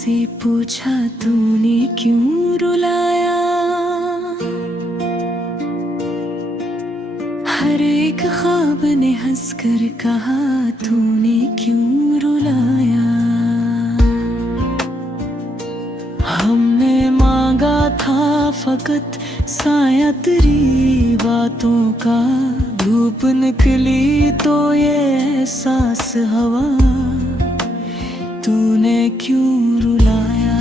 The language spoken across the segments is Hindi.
से पूछा तूने क्यों रुलाया। हर एक ख्वाब ने हंसकर कहा तूने क्यों रुलाया। हमने मांगा था फकत साया तेरी बातों का, धूप निकली तो ये एहसास हवा, तूने क्यों रुलाया।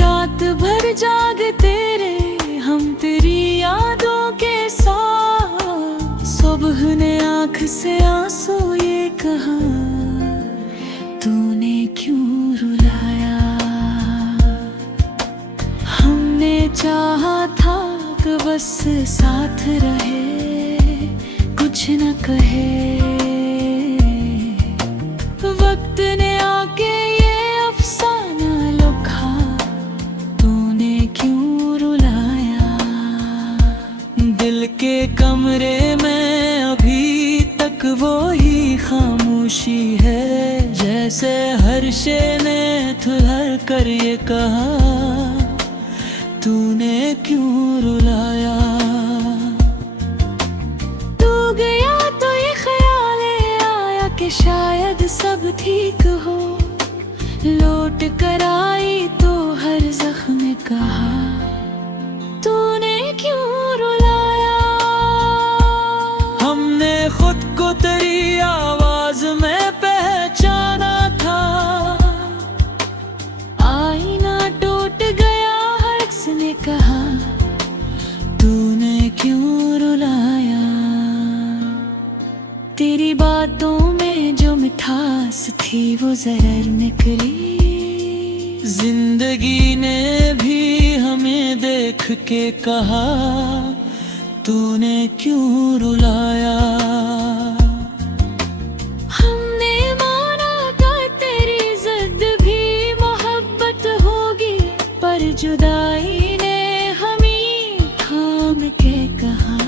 रात भर जागते रहे हम तेरी यादों के साथ, सुबह ने आँख से आंसू ये कहा तूने क्यों रुलाया। हमने चाहा था कि बस साथ रहे, कुछ न कहे, वक्त ने आके ये अफसाना लिखा तूने क्यों रुलाया। दिल के कमरे में अभी तक वो ही खामोशी है, जैसे हर शे ने थुहर कर ये कहा तूने क्यों रुलाया। तू गया तो ये ख्याल आया कि शायद सब ठीक हो, लौट कर आई तो हर जख्म कहा तूने क्यों रुलाया। हमने खुद को तेरी आवाज में पहचाना था, आईना टूट गया हर किसने कहा तूने क्यों रुलाया। तेरी बातों में जो मिठास थी वो जहर निकली, जिंदगी ने भी हमें देख के कहा तूने क्यों रुलाया। हमने माना था तेरी जिद भी मोहब्बत होगी, पर जुदाई ने हमें थाम के कहा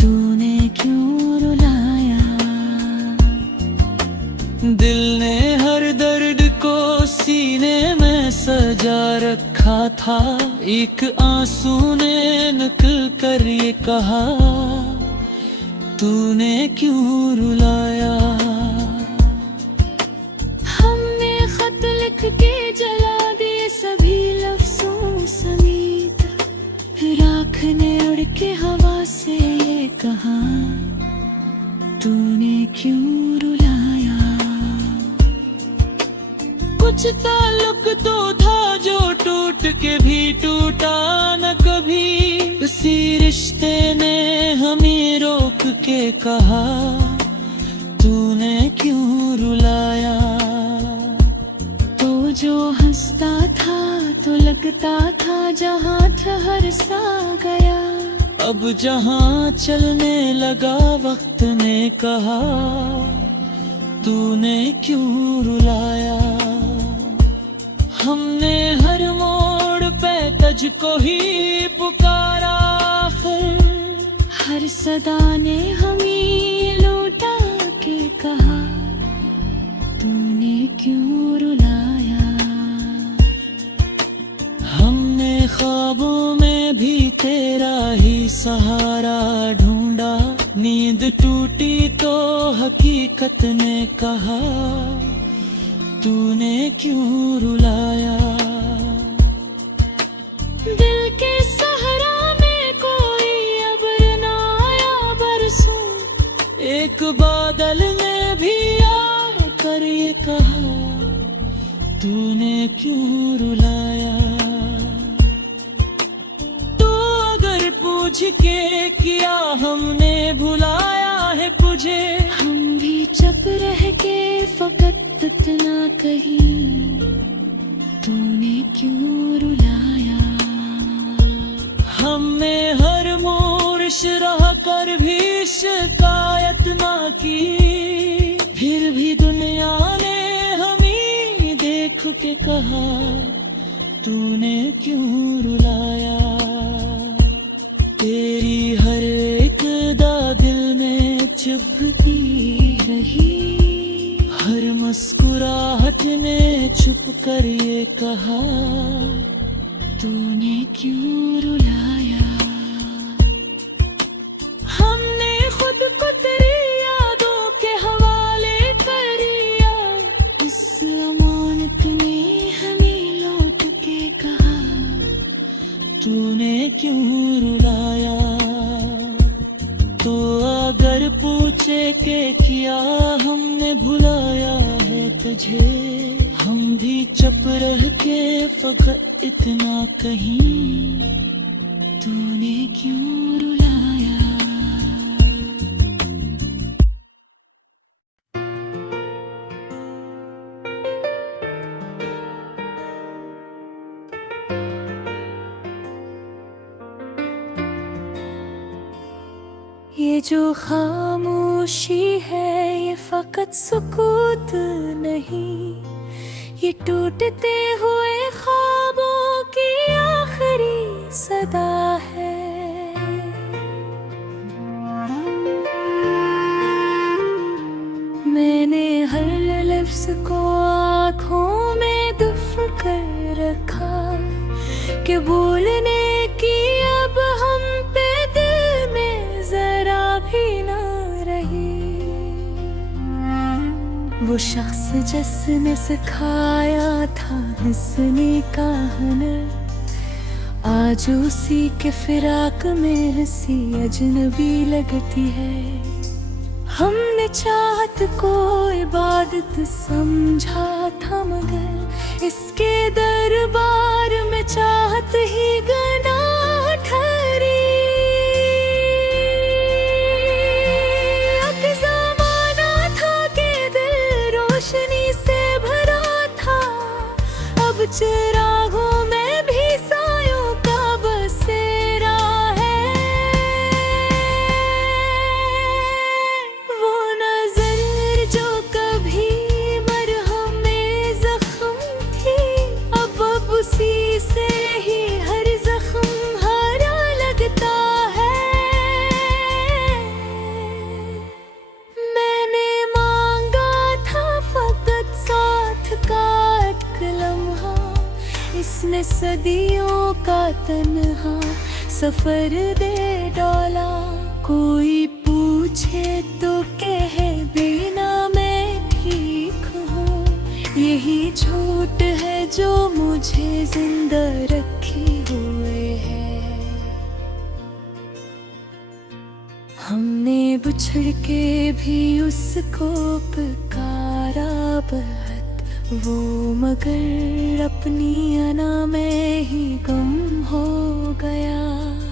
तूने क्यों रुलाया। दिल ने हर दर्द को सीने में सजा रखा था, एक आंसू ने निकल कर ये कहा तूने क्यों रुलाया। हमने खत लिख के जला दिए सभी लफ्जों समेत, राख ने उड़ के हवा से ये कहा तूने क्यों रुलाया। कुछ ताल्लुक तो था जो टूट के भी टूटा न कभी, उसी रिश्ते ने हमें रोक के कहा तूने क्यों रुलाया। तो जो हंसता था तो लगता था जहां ठहर सा गया, अब जहां चलने लगा वक्त ने कहा तूने क्यों रुलाया। हमने हर मोड़ पे तुझको ही पुकारा, हर सदा ने हमें लौटा के कहा तूने क्यों रुलाया। हमने ख्वाबों में भी तेरा ही सहारा ढूंढा, नींद टूटी तो हकीकत ने कहा तूने क्यों रुलाया। दिल के सहरा में कोई अब्र ना आया बरसों, एक बादल ने भी आकर ये कहा तूने क्यों रुलाया। तो अगर पूछ के किया हमने भुलाया है तुझे, हम भी चुप रह के फकत इतना कहीं तूने क्यों रुलाया। हमने हर मोड़ रह कर भी शिकायत ना की, फिर भी दुनिया ने हमें देख के कहा तूने क्यों रुलाया। तेरी हर एक दा दिल में चुभती रही, हर मुस्कुराहट मुस्कुराहट ने छुप कर ये कहा, तूने क्यों रुलाया। हमने खुद को तेरी यादों के हवाले करिया, इस अमानत ने हमें लौट के कहा, तूने क्यों रुलाया। तो अगर पूछे के किया हमने भुलाया है तुझे, हम भी चुप रह के फकत इतना कहीं, तूने क्यों रुलाया। ये जो खामोशी है ये फकत सुकूत नहीं, ये टूटते हुए ख्वाबों की आखिरी सदा है। मैंने हर लफ्ज़ को आँखों में दफ़न कर रखा, कि बोलने की अब हम पे दिल में जरा भी ना रही। वो शख्स जिसने सिखाया था हंसने का हुनर, आज उसी के फिराक में हंसी अजनबी लगती है। हमने चाहत को इबादत समझा था, मगर इसके दरबार में चाहत ही गुनाह ठहरी। अब ज़माना था कि दिल रोशनी से भरा था, अब चिरागों में भी सायों का बसेरा है। वो नजर जो कभी मरहम में जख्म थी, अब उसी से ही हर जख्म हरा लगता है। मैंने मांगा था फकत साथ का एक लम्हा, इसने सदियों का तन्हा सफर दे डोला। कोई पूछे तो कहे बिना मैं ठीक हूँ, यही झूठ है जो मुझे जिंदा रखे हुए है। हमने बिछड़ के भी उसको पुकारा बहुत, वो मगर अपनी अना में ही गुम हो गया।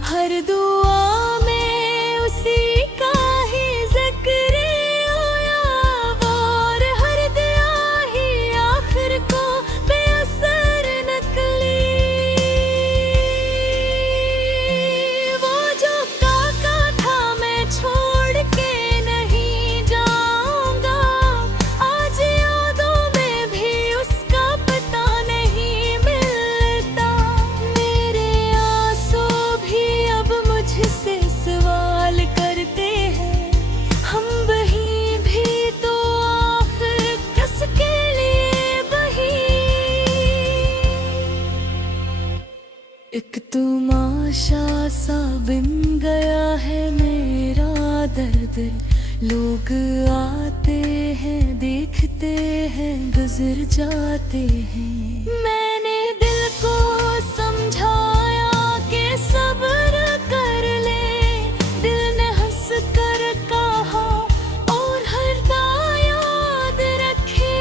हर दुआ में उसी का ही जिक्र आया, और हर दुआ ही आखिर को बेअसर निकली। वो जो काका था मैं छोड़ के नहीं जाऊंगा, आज यादों में भी उसका पता नहीं मिलता। मेरे आंसू भी अब मुझसे सवाल करते हैं, हम वहीं भी तो आखिर किसके लिए बही। एक तमाशा सा बिन गया है मेरा दर्द, लोग आते हैं देखते हैं गुजर जाते हैं। मैंने दिल को समझाया कि सब्र कर ले, दिल ने हंस कर कहा और हर बार याद रखे।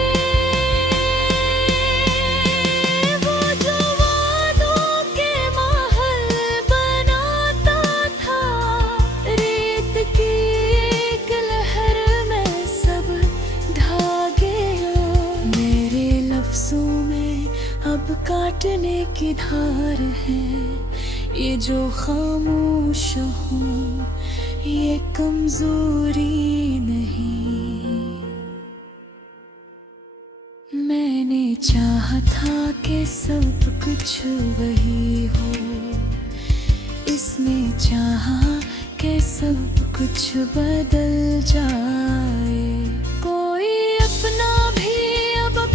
वो जो वादों के महल बनाता था, रेत की एक लहर में सब ढा गया। मेरे लफ्जों में अब काटने की धार है, ये जो खामोश हूँ ये कमजोरी नहीं। मैंने चाहा था कि सब कुछ वही हो, इसने चाहा कि सब कुछ बदल जाए। कोई अपना भी अब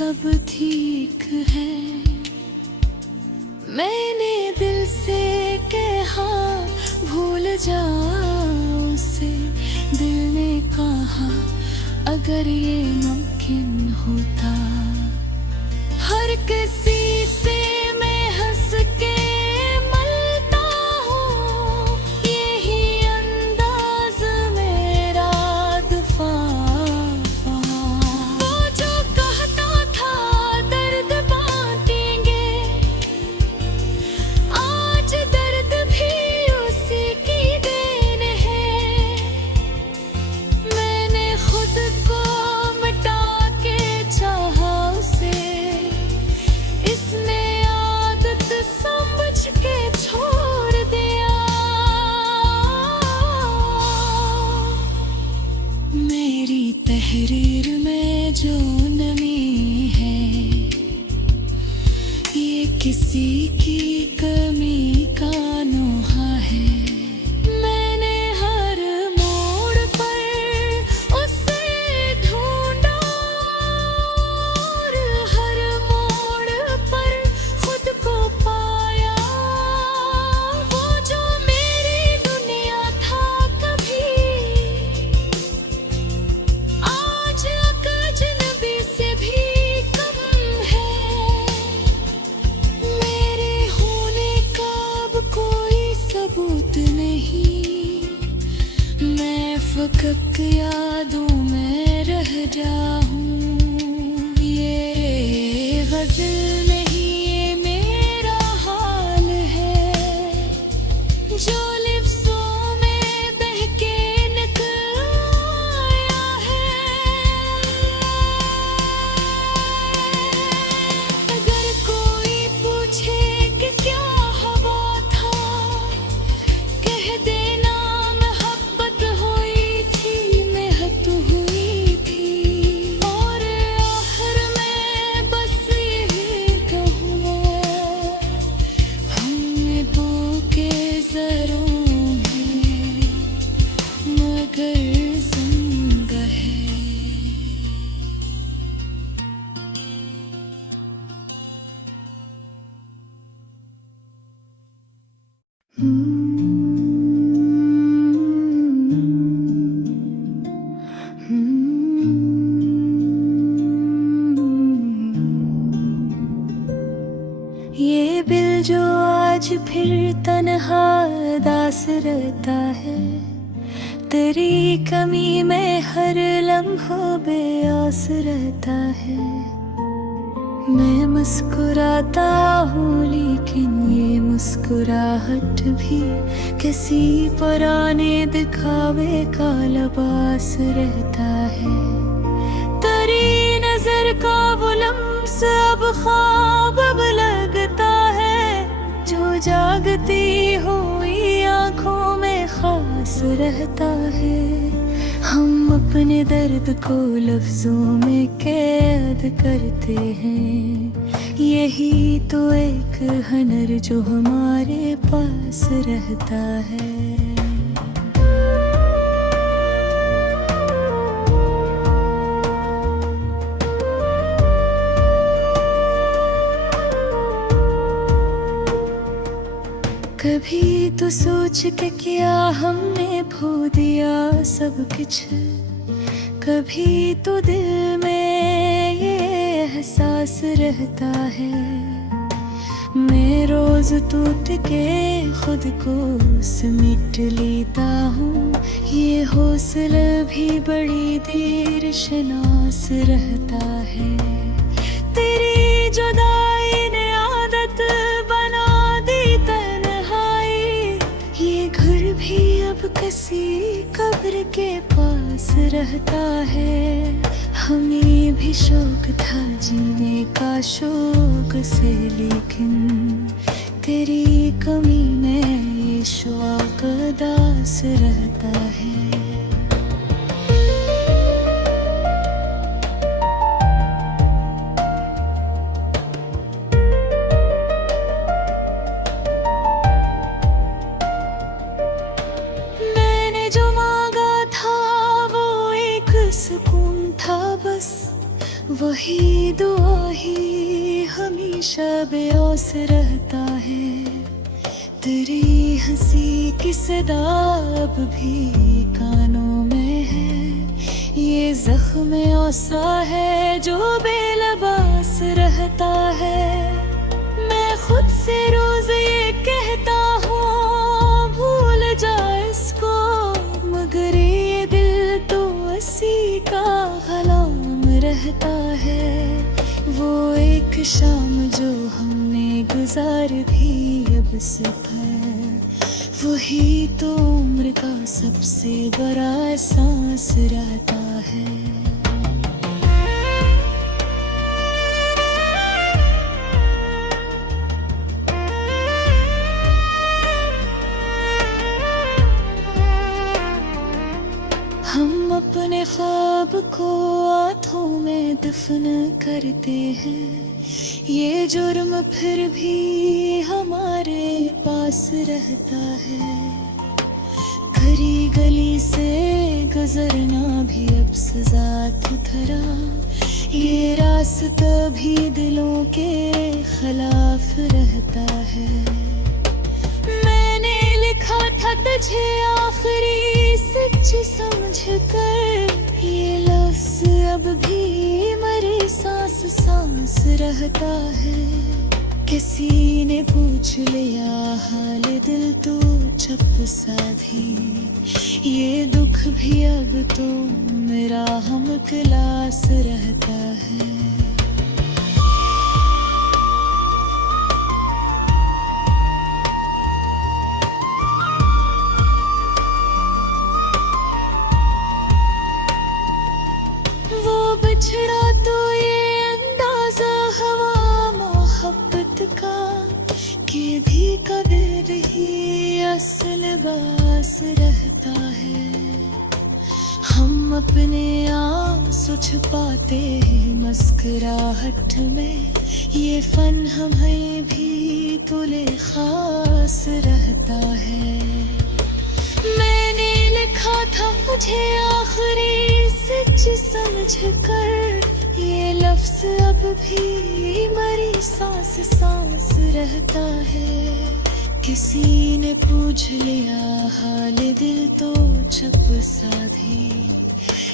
सब ठीक है। मैंने दिल से कहा भूल जाओ उसे, दिल ने कहा अगर ये मुमकिन होता। हर किसी से मैं हंस के मिलता हूँ, यही अंदाज मेरा दफा। वो जो कहता था दर्द बांटेंगे, आज दर्द भी उसी की देन है। मैंने खुद को मिटा के चाहा उसे, इसने आदत समझ के छोड़ दिया। मेरी तहरीर में जो नमी है, ये किसी की कमी का नोहा है। मैंने हर मोड़ पर उसे ढूंढा और हर मोड़ पर खुद को पाया। वो जो मेरी दुनिया था कभी, आज अजनबी से भी कम है। मेरे होने का अब कोई सबूत नहीं, मैं फकत यादों में रह जाऊं। ये गज़ल नहीं, ये मेरा हाल है, जो लिफ्ज़ों में बहके निकल आया है। अगर कोई पूछे कि क्या हवा था, कह देना मोहब्बत हुई थी, मेहनत हुई थी। और आखिर में बस यही कहूँगा, हमने बो के ज़रों में मगर ज़ंग है। ये दिल जो आज फिर तन्हा दास रहता है, तेरी कमी में हर लम्हा बेआस रहता है। मैं मुस्कुराता हूँ लेकिन ये मुस्कुराहट भी किसी पुराने दिखावे का लिबास रहता है। तेरी नजर का वो लम्स अब ख्वाब अब लगता है, जो जागती हुई आँखों में खास रहता है। हम अपने दर्द को लफ्जों में कैद करते हैं, यही तो एक हुनर जो हमारे पास रहता है। कभी तो सोच के किया हमने खो दिया सब कुछ, कभी तो दिल में ये एहसास रहता है। मैं रोज टूट के खुद को समेट लेता हूँ, ये हौसला भी बड़ी देर शनास रहता है। तेरी जुदाई ने आदत बना दी तन्हाई, ये घर भी अब किसी कब्र के पास रहता है। हमें भी शौक था जीने का शौक से, लेकिन तेरी कमी में ये शौक दास रहता है। मैंने जो मांगा था वो एक सुकून था, बस वही दुआ पास रहता है। तेरी हंसी की सदा अब भी कानों में है। ये जख्म औसा है जो बेलबास रहता है। मैं खुद से रोज ये कहता हूँ भूल जा इसको, मगर ये दिल तो उसी का गुलाम रहता है। वो एक शाम जो हमने गुजार भी अब सफर, वही तो उम्र का सबसे बड़ा एहसास रहता है। हम अपने ख्वाब को आँखों में दफन करते हैं। ये जुर्म फिर भी हमारे पास रहता है। खरी गली से गुजरना भी अब सजा की तरह, ये रास्ता भी दिलों के खिलाफ रहता है। मैंने लिखा था तुझे आखिरी सच समझ कर, ये लफ्ज़ अब भी मेरी सांस सांस रहता है। किसी ने पूछ लिया हाल दिल तो चुप साधी, ये दुख भी अब तो मेरा हम क्लास रहता है। बिछड़ा तो ये अंदाजा हवा मोहब्बत का, कि भी कदर ही असल बास रहता है। हम अपने आंसू छुपाते हैं मुस्कुराहट में, ये फन हमें भी तुले खास रहता है। मैंने लिखा था मुझे आखिरी सच समझ कर, ये लफ्ज़ अब भी मेरी सांस सांस रहता है। किसी ने पूछ लिया हाल दिल तो छप साधी,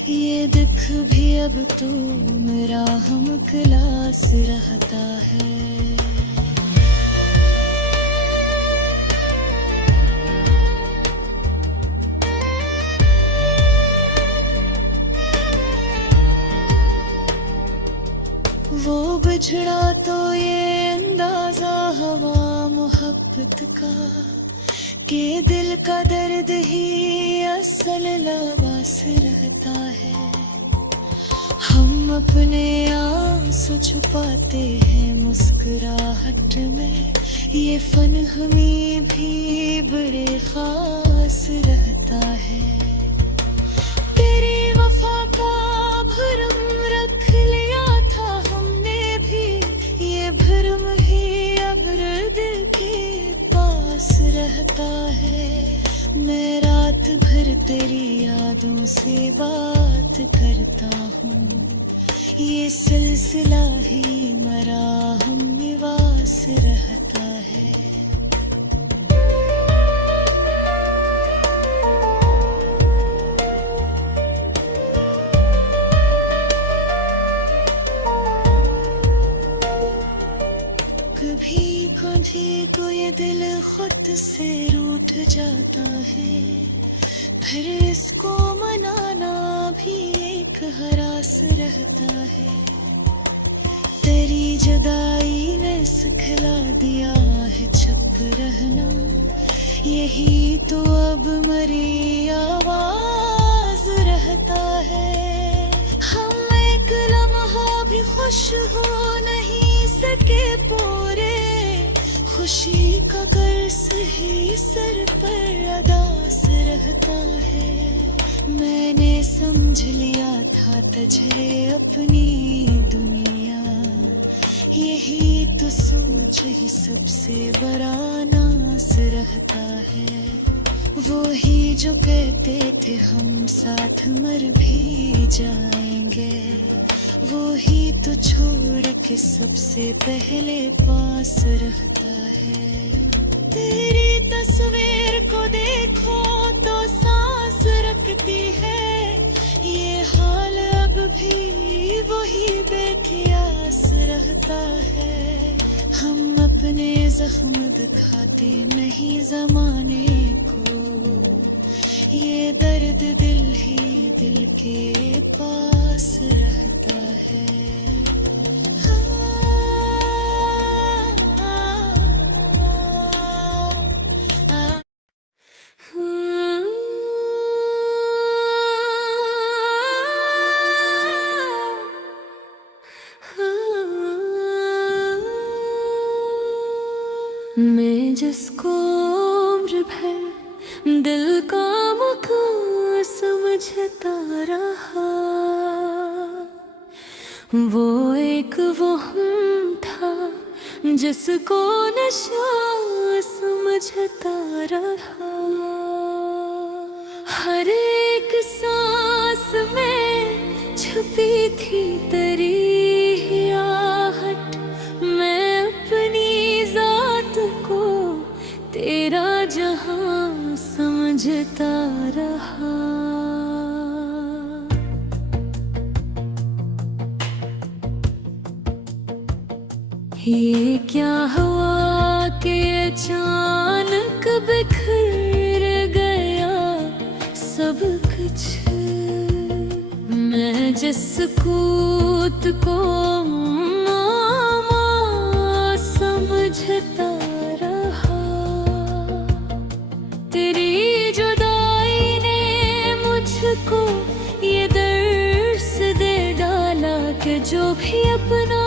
ये दुख भी अब तो मेरा हम क्लास रहता है। वो बिछड़ा तो ये अंदाजा हवा मोहब्बत का, कि दिल का दर्द ही असल लबास रहता है। हम अपने आंसू छुपाते हैं मुस्कुराहट में, ये फन हमें भी बड़े खास रहता है। तेरी वफा का भरम रख लिया था हमने भी, ये भरम ही अब दिल के पास रहता है। मैं रात भर तेरी यादों से बात करता हूँ, ये सिलसिला ही मेरा हम निवास रहता है। कभी कभी को ये दिल खुद से रूठ जाता है, फिर इसको मनाना भी एक हरास रहता है। तेरी जुदाई ने सिखला दिया है चुप रहना, यही तो अब मेरी आवाज रहता है। हम एक लम्हा भी खुश हो नहीं सके पूरे, खुशी का कर्ज ही सर पर अदास रहता है। मैंने समझ लिया था तुझे अपनी दुनिया, यही तो सोच ही सबसे बड़ा नास रहता है। वो ही जो कहते थे हम साथ मर भी जाएंगे, वो ही तो छोड़ के सबसे पहले पास रहता है। तेरी तस्वीर को देखो तो सांस रखती है। ये हाल अब भी वही बेकियास रहता है। हम अपने जख्म दिखाते नहीं जमाने को, ये दर्द दिल ही दिल के पास रहता है। मैं जिसको उम्र भर दिल का मकान समझता रहा, वो एक वो हम था जिसको नशा समझता रहा। हर एक सांस में छुपी थी तेरी आहट, मैं अपनी जात को तेरा जहां समझता रहा। ये क्या हुआ कि अचानक बिखर गया सब कुछ। मैं जिस कूत को मामा समझता रहा, तेरी जुदाई ने मुझको ये दर्स दे डाला कि जो भी अपना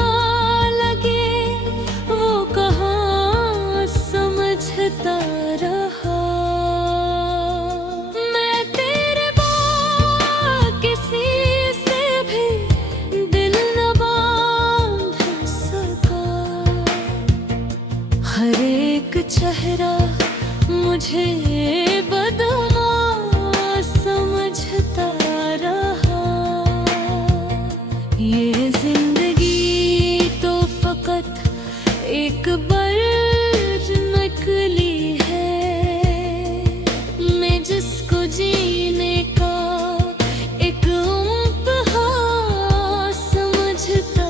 रहा। मैं तेरे बाद किसी से भी दिल न बांध सका। हर एक चेहरा मुझे बदमा समझता रहा। ये जिंदगी तो फकत एक बार निकली है। मैं जिसको जीने का एक उपहार समझता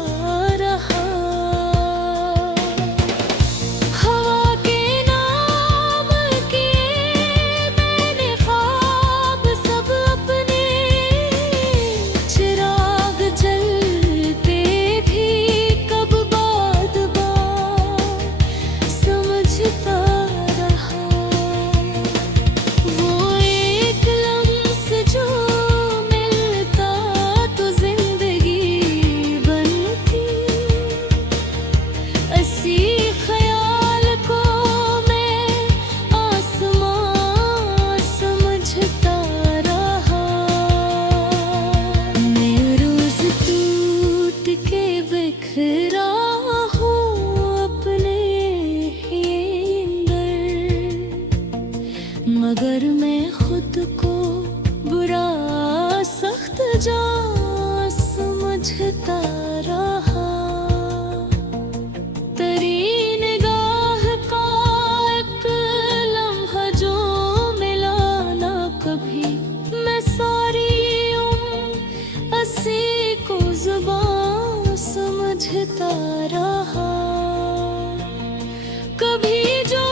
रहा। हवा के नाम किए मैंने ख्वाब सब अपने, चिराग जलते भी कब बाद बार समझता रहा। वो एक लम्स जो मिलता तो जिंदगी बनती, इसी ख्याल को मैं आसमां समझता रहा। मैं रोज टूट के बिखरा हूँ अपने मगर मैं खुद को बुरा सख्त जान समझता रहा। तेरी निगाह का एक लम्हा जो मिला ना कभी, मैं सारी उम्र उसी को ज़ुबान समझता रहा। कभी जो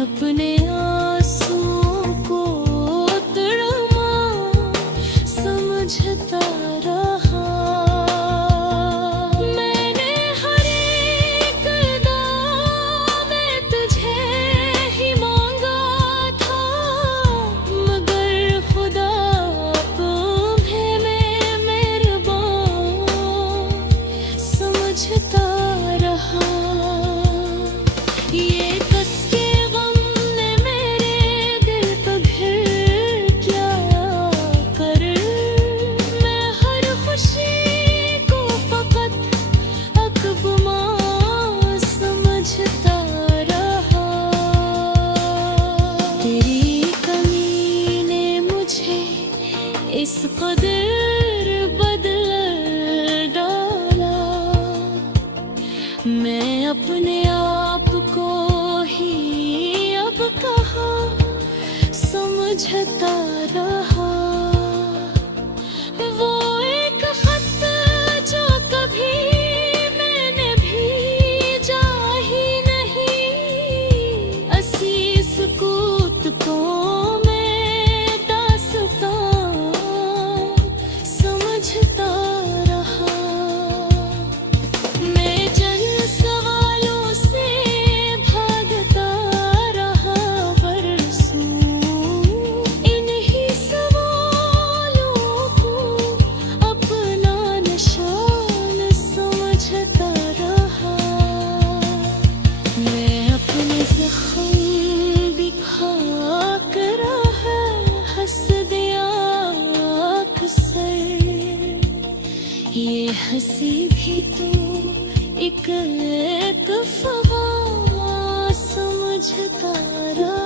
अपने आंसुओं को तड़मा समझता रहा। मैंने हर एक अदा में तुझे ही मांगा था, मगर खुदा इस कदर बदल डाला। मैं अपने आप को ही अब कहाँ समझता रहा। वो एक खत जो कभी मैंने भेजा ही नहीं, असीस कूत को मैं दास्तां समझता रहा। मैं जन सवालों से भागता रहा बरसों, इन्हीं सवालों को अपना निशान समझता रहा। मैं अपने ज़ख्म दिखा कर हंस दिया अक्सर, ये हंसी भी तो एक दफा समझता रहा।